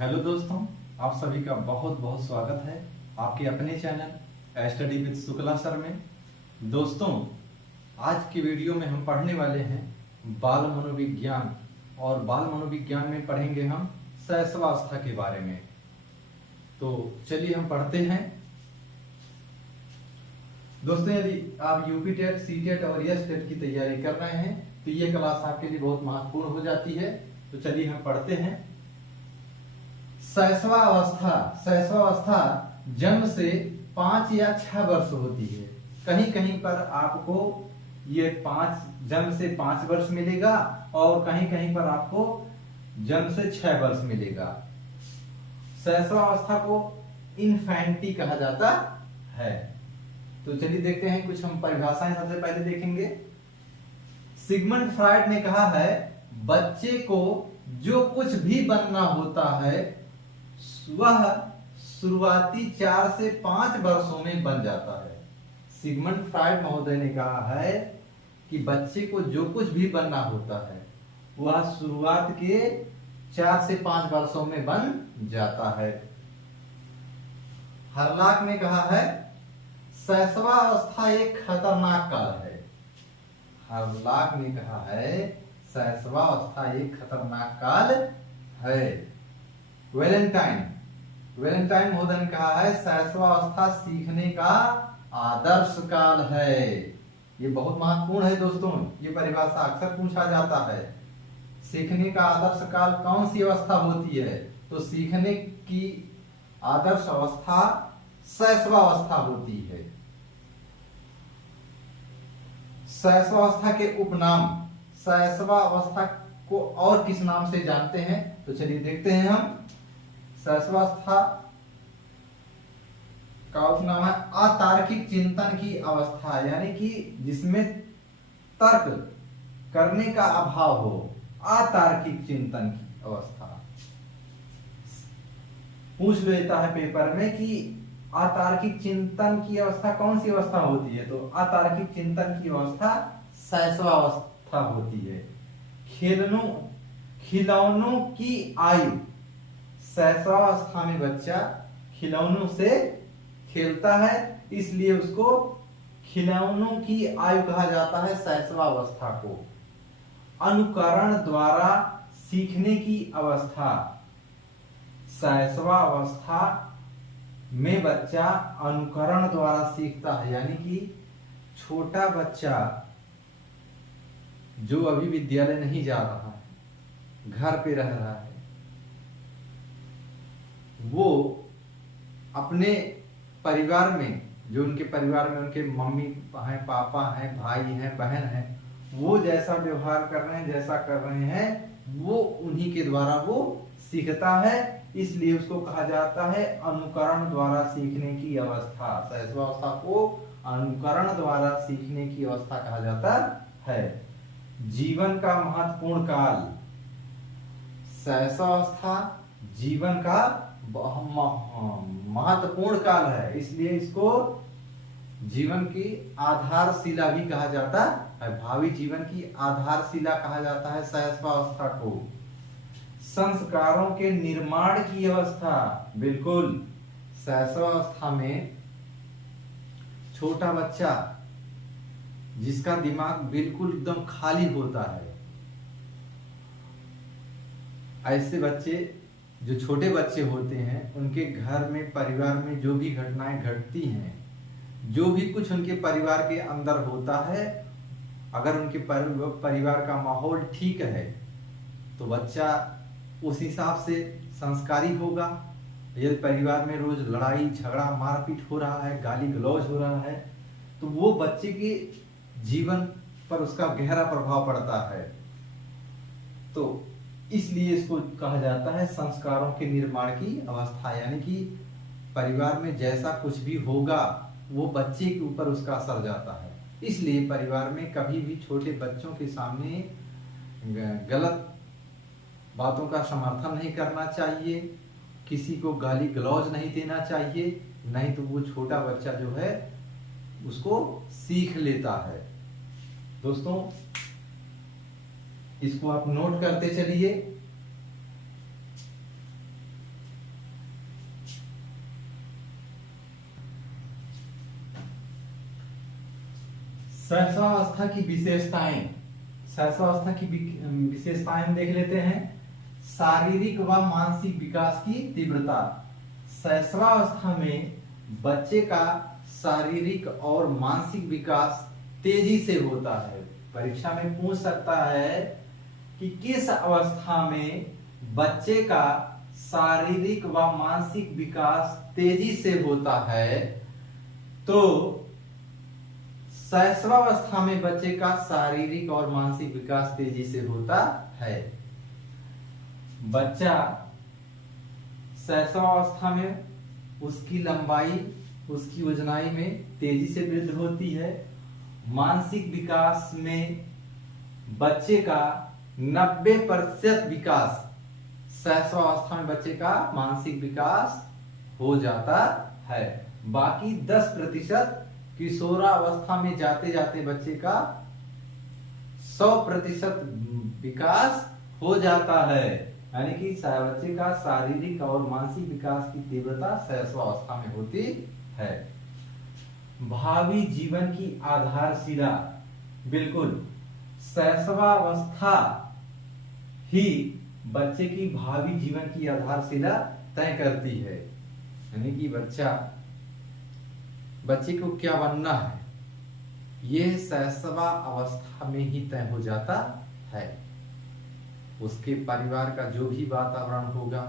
Hello दोस्तों, आप सभी का बहुत बहुत स्वागत है आपके अपने channel study with Shukla sir में। दोस्तों, आज की वीडियो में हम पढ़ने वाले हैं बाल मनोविज्ञान, और बाल मनोविज्ञान में पढ़ेंगे हम शैशवावस्था के बारे में। तो चलिए हम पढ़ते हैं। दोस्तों, यदि आप यूपी टेट, सी टेट और एस टेट की तैयारी कर रहे हैं तो ये क्लास आपके लिए बहुत महत्वपूर्ण हो जाती है। तो चलिए हम पढ़ते हैं। शैशवावस्था जन्म से 5 या 6 वर्ष होती है। कहीं कहीं पर आपको ये जन्म से 5 वर्ष मिलेगा और कहीं कहीं पर आपको जन्म से 6 वर्ष मिलेगा। शैशवावस्था को इन्फेंटी कहा जाता है। तो चलिए देखते हैं, कुछ हम परिभाषाएं सबसे पहले देखेंगे। सिगमंड फ्रायड ने कहा है, बच्चे को जो कुछ भी बनना होता है वह शुरुआती 4 से 5 वर्षों में बन जाता है। सिगमंड फ्रायड महोदय ने कहा है कि बच्चे को जो कुछ भी बनना होता है वह शुरुआत के 4 से 5 वर्षों में बन जाता है। हर्लॉक ने कहा है, शैशवावस्था एक खतरनाक काल है। हर्लॉक ने कहा है, शैशवावस्था एक खतरनाक काल है। वेलेंटाइन महोदय ने कहा है, शैशवावस्था सीखने का आदर्श काल है। ये बहुत महत्वपूर्ण है दोस्तों, ये परिभाषा अक्सर पूछा जाता है। सीखने का आदर्श काल कौन सी अवस्था होती है? तो सीखने की आदर्श अवस्था शैशवावस्था होती है। शैशवावस्था के उपनाम, शैशवावस्था को और किस नाम से जानते हैं? तो चलिए देखते हैं हम। शैशवावस्था का उपनाम है अतार्किक चिंतन की अवस्था, यानी कि जिसमें तर्क करने का अभाव हो। अतार्किक चिंतन की अवस्था पूछ लेता है पेपर में कि अतार्किक चिंतन की अवस्था कौन सी अवस्था होती है? तो अतार्किक चिंतन की अवस्था शैशवावस्था होती है। खिलौनों की आयु, शैशवावस्था में बच्चा खिलौनों से खेलता है, इसलिए उसको खिलौनों की आयु कहा जाता है शैशवावस्था को। अनुकरण द्वारा सीखने की अवस्था, शैशवावस्था में बच्चा अनुकरण द्वारा सीखता है, यानी कि छोटा बच्चा जो अभी विद्यालय नहीं जा रहा है, घर पे रह रहा है, वो अपने परिवार में, जो उनके परिवार में उनके मम्मी हैं, पापा हैं, भाई हैं, बहन हैं, वो जैसा व्यवहार कर रहे हैं, जैसा कर रहे हैं, वो उन्हीं के द्वारा वो सीखता है। इसलिए उसको कहा जाता है अनुकरण द्वारा सीखने की अवस्था। शैशवावस्था को अनुकरण द्वारा सीखने की अवस्था कहा जाता है। जीवन का महत्वपूर्ण काल, शैशवावस्था जीवन का महत्वपूर्ण काल है, इसलिए इसको जीवन की आधारशिला भी कहा जाता है। भावी जीवन की आधारशिला कहा जाता है शैशवावस्था को। संस्कारों के निर्माण की अवस्था, बिल्कुल शैशवावस्था में छोटा बच्चा जिसका दिमाग बिल्कुल एकदम खाली होता है, ऐसे बच्चे, जो छोटे बच्चे होते हैं, उनके घर में, परिवार में जो भी घटनाएं घटती हैं, जो भी कुछ उनके परिवार के अंदर होता है, अगर उनके परिवार का माहौल ठीक है तो बच्चा उस हिसाब से संस्कारी होगा। यदि परिवार में रोज लड़ाई झगड़ा मारपीट हो रहा है, गाली गलौज हो रहा है, तो वो बच्चे के जीवन पर उसका गहरा प्रभाव पड़ता है। तो इसलिए इसको कहा जाता है संस्कारों के निर्माण की अवस्था, यानी कि परिवार में जैसा कुछ भी होगा वो बच्चे के ऊपर उसका असर जाता है। इसलिए परिवार में कभी भी छोटे बच्चों के सामने गलत बातों का समर्थन नहीं करना चाहिए, किसी को गाली गलौज नहीं देना चाहिए, नहीं तो वो छोटा बच्चा जो है उसको सीख लेता है। दोस्तों, इसको आप नोट करते चलिए। शैशवावस्था की विशेषताएं, शैशवावस्था की विशेषताएं हम देख लेते हैं। शारीरिक व मानसिक विकास की तीव्रता। शैशवावस्था में बच्चे का शारीरिक और मानसिक विकास तेजी से होता है। परीक्षा में पूछ सकता है कि किस अवस्था में बच्चे का शारीरिक व मानसिक विकास तेजी से होता है, तो शैशवावस्था में बच्चे का शारीरिक और मानसिक विकास तेजी से होता है। बच्चा शैशवावस्था में उसकी लंबाई, उसकी ऊंचाई में तेजी से वृद्धि होती है। मानसिक विकास में बच्चे का 90% विकास, शैशवावस्था में बच्चे का मानसिक विकास हो जाता है। बाकी 10% किशोरावस्था में जाते जाते बच्चे का 100% विकास हो जाता है। यानी कि बच्चे का शारीरिक और मानसिक विकास की तीव्रता शैशवावस्था में होती है। भावी जीवन की आधारशिला, बिल्कुल शैशवावस्था ही बच्चे की भावी जीवन की आधारशिला तय करती है। यानी कि बच्चे को क्या बनना है, यह शैशवावस्था में ही तय हो जाता है। उसके परिवार का जो भी वातावरण होगा,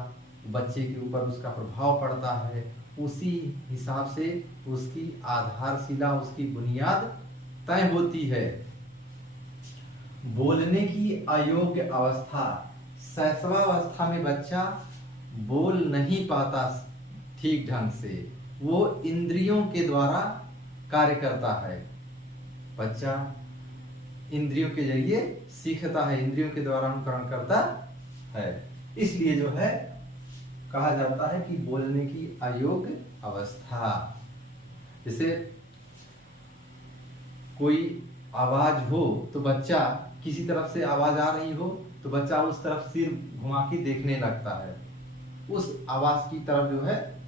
बच्चे के ऊपर उसका प्रभाव पड़ता है, उसी हिसाब से उसकी आधारशिला, उसकी बुनियाद तय होती है। बोलने की अयोग्य अवस्था। शैशवावस्था में बच्चा बोल नहीं पाता ठीक ढंग से, वो इंद्रियों के द्वारा कार्य करता है। बच्चा इंद्रियों के जरिए सीखता है, इंद्रियों के द्वारा अनुकरण करता है। इसलिए जो है कहा जाता है कि बोलने की अयोग्य अवस्था। जैसे कोई आवाज हो तो बच्चा, किसी तरफ से आवाज आ रही हो तो बच्चा उस तरफ सिर घुमा के देखने लगता है, उस आवाज की तरफ जो है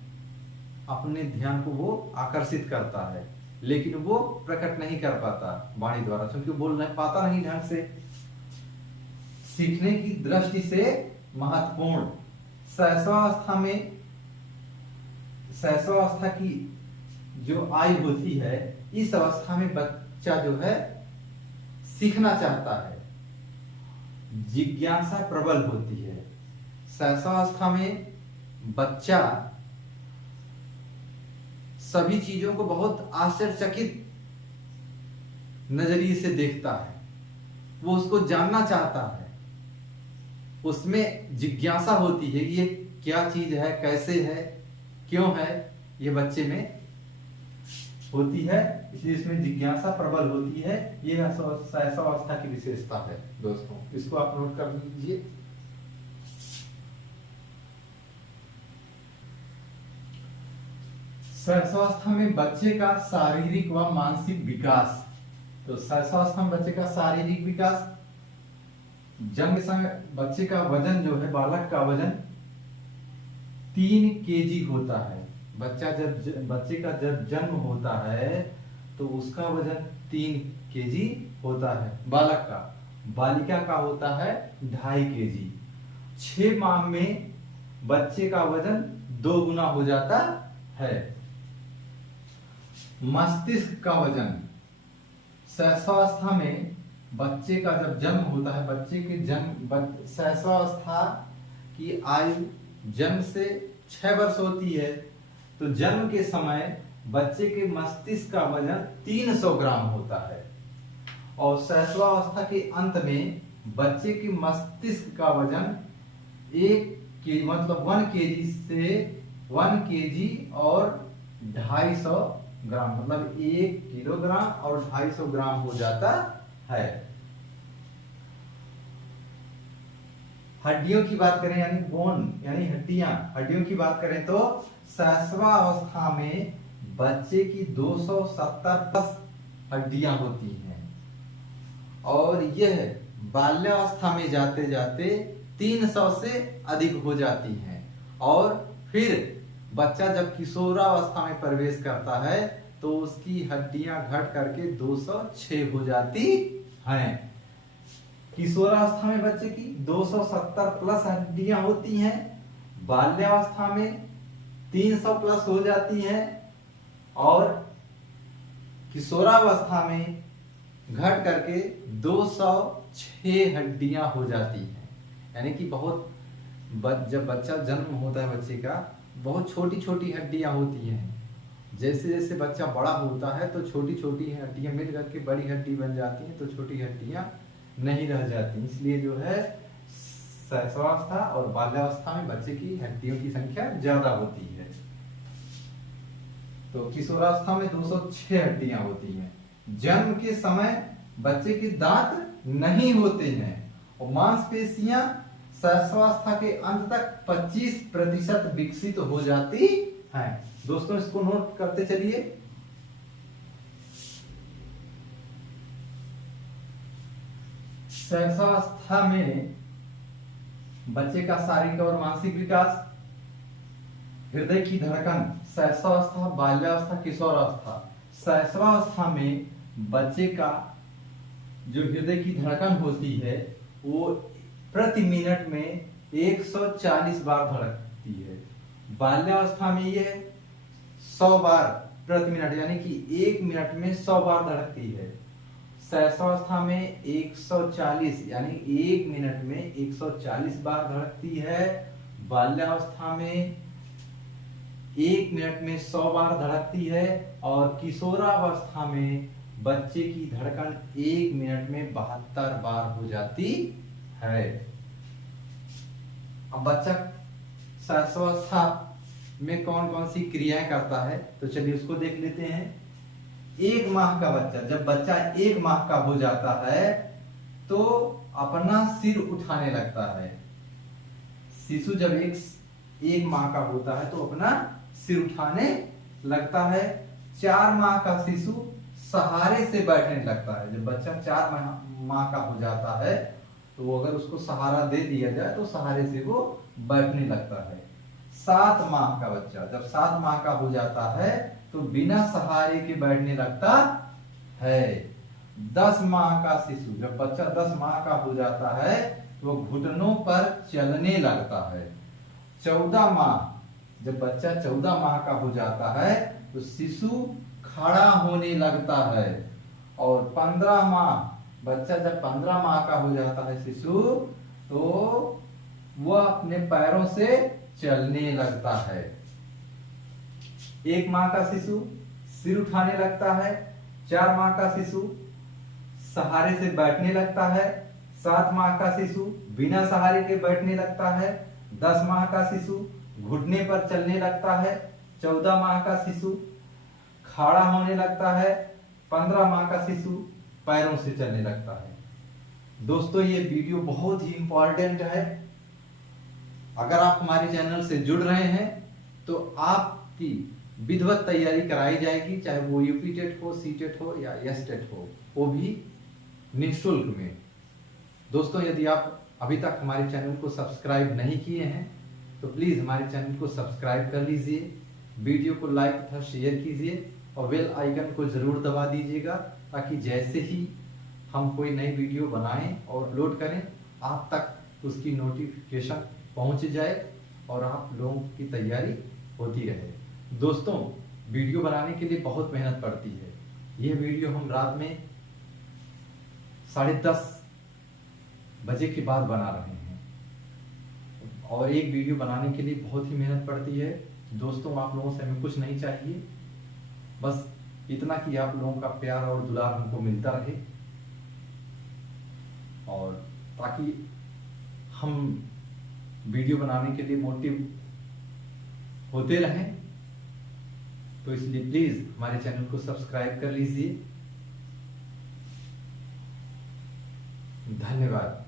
अपने ध्यान को वो आकर्षित करता है, लेकिन वो प्रकट नहीं कर पाता वाणी द्वारा, क्योंकि बोल नहीं पाता नहीं ढंग से। सीखने की दृष्टि से महत्वपूर्ण। शैशवावस्था की जो आयु होती है, इस अवस्था में बच्चा जो है सीखना चाहता है, जिज्ञासा प्रबल होती है। शैशवावस्था में बच्चा सभी चीजों को बहुत आश्चर्यचकित नजरिए से देखता है, वो उसको जानना चाहता है, उसमें जिज्ञासा होती है कि ये क्या चीज है, कैसे है, क्यों है, ये बच्चे में होती है, इसलिए इसमें जिज्ञासा प्रबल होती है। ये शैशवावस्था की विशेषता है दोस्तों, इसको आप नोट कर लीजिए। शैशवावस्था में बच्चे का शारीरिक व मानसिक विकास। तो शैशवावस्था में बच्चे का शारीरिक विकास, जन्म समय बच्चे का वजन जो है, बालक का वजन 3 केजी होता है। बच्चे का जब जन्म होता है तो उसका वजन 3 केजी होता है बालक का। बालिका का होता है 2.5 केजी। 6 माह में बच्चे का वजन 2 गुना हो जाता है। मस्तिष्क का वजन। शैशवावस्था में बच्चे का जब जन्म होता है, बच्चे के जन्म, शैशवावस्था की आयु जन्म से 6 वर्ष होती है, तो जन्म के समय बच्चे के मस्तिष्क का वजन 300 ग्राम होता है, और शैशवावस्था के अंत में बच्चे के मस्तिष्क का वजन 1 केजी से 1 केजी और 250 ग्राम, मतलब 1 किलोग्राम और 250 ग्राम हो जाता है। हड्डियों की बात करें, यानी बोन यानी हड्डियों की बात करें तो शैशवावस्था में बच्चे की 270+ हड्डियां होती हैं, और यह बाल्यावस्था में जाते जाते 300 से अधिक हो जाती हैं, और फिर बच्चा जब किशोरावस्था में प्रवेश करता है तो उसकी हड्डियां घट करके 206 हो जाती हैं। किशोरावस्था में बच्चे की 270 प्लस हड्डियां होती हैं, बाल्यावस्था में 300 प्लस हो जाती हैं, और किशोरावस्था में घट करके 206 हड्डियां हो जाती हैं। यानी कि बहुत जब बच्चा जन्म होता है बच्चे का, बहुत छोटी छोटी हड्डियां होती हैं। जैसे जैसे बच्चा बड़ा होता है तो छोटी छोटी हड्डियां मिल करके बड़ी हड्डी बन जाती हैं, तो छोटी हड्डियां नहीं रह जाती। इसलिए जो है शैशवावस्था और बाल्यावस्था में बच्चे की हड्डियों की संख्या ज्यादा होती है। तो किशोरावस्था में 206 हड्डियां होती हैं। जन्म के समय बच्चे के दांत नहीं होते हैं और मांसपेशियां शैशवावस्था के अंत तक 25% विकसित हो जाती हैं। दोस्तों इसको नोट करते चलिए। शैशवावस्था में बच्चे का शारीरिक और मानसिक विकास, हृदय की धड़कन, शैशवावस्था, बाल्यावस्था, किशोरावस्था। शैशवावस्था में बच्चे का जो हृदय की धड़कन होती है वो प्रति मिनट में 140 बार धड़कती है। बाल्यावस्था में यह 100 बार प्रति मिनट यानी कि 1 मिनट में 100 बार धड़कती है। शैशवावस्था में 140 यानी 1 मिनट में 140 बार धड़कती है। बाल्यावस्था में 1 मिनट में 100 बार धड़कती है और किशोरावस्था में बच्चे की धड़कन 1 मिनट में 72 बार हो जाती है। अब बच्चा शैशवावस्था में कौन कौन सी क्रियाएं करता है तो चलिए उसको देख लेते हैं। 1 माह का बच्चा, जब बच्चा 1 माह का हो जाता है तो अपना सिर उठाने लगता है। शिशु जब 1 माह का होता है तो अपना सिर उठाने लगता है। 4 माह का शिशु सहारे से बैठने लगता है। जब बच्चा 4 माह का हो जाता है तो वो अगर उसको सहारा दे दिया जाए तो सहारे से वो बैठने लगता है। 7 माह का बच्चा जब 7 माह का हो जाता है तो बिना सहारे के बैठने लगता है। 10 माह का शिशु जब बच्चा 10 माह का हो जाता है तो घुटनों पर चलने लगता है। 14 माह जब बच्चा 14 माह का हो जाता है तो शिशु खड़ा होने लगता है। और 15 माह बच्चा जब 15 माह का हो जाता है शिशु तो वह अपने पैरों से चलने लगता है। 1 माह का शिशु सिर उठाने लगता है। 4 माह का शिशु सहारे से बैठने लगता है। 7 माह का शिशु बिना सहारे के बैठने लगता है। 10 माह का शिशु घुटने पर चलने लगता है। 14 माह का शिशु खड़ा होने लगता है। 15 माह का शिशु पैरों से चलने लगता है। दोस्तों ये वीडियो बहुत ही इंपॉर्टेंट है। अगर आप हमारे चैनल से जुड़ रहे हैं तो आपकी विधिवत तैयारी कराई जाएगी, चाहे वो यूपी टेट हो, सी टेट हो या एस टेट हो, वो भी निःशुल्क में। दोस्तों यदि आप अभी तक हमारे चैनल को सब्सक्राइब नहीं किए हैं तो प्लीज हमारे चैनल को सब्सक्राइब कर लीजिए, वीडियो को लाइक तथा शेयर कीजिए और बेल आइकन को जरूर दबा दीजिएगा ताकि जैसे ही हम कोई नई वीडियो बनाएं और अपलोड करें आप तक उसकी नोटिफिकेशन पहुंच जाए और आप लोगों की तैयारी होती रहे। दोस्तों वीडियो बनाने के लिए बहुत मेहनत पड़ती है। ये वीडियो हम रात में 10:30 बजे के बाद बना रहे हैं और एक वीडियो बनाने के लिए बहुत ही मेहनत पड़ती है। दोस्तों आप लोगों से हमें कुछ नहीं चाहिए, बस इतना कि आप लोगों का प्यार और दुलार हमको मिलता रहे और ताकि हम वीडियो बनाने के लिए मोटिव होते रहें। तो इसलिए प्लीज हमारे चैनल को सब्सक्राइब कर लीजिए। धन्यवाद।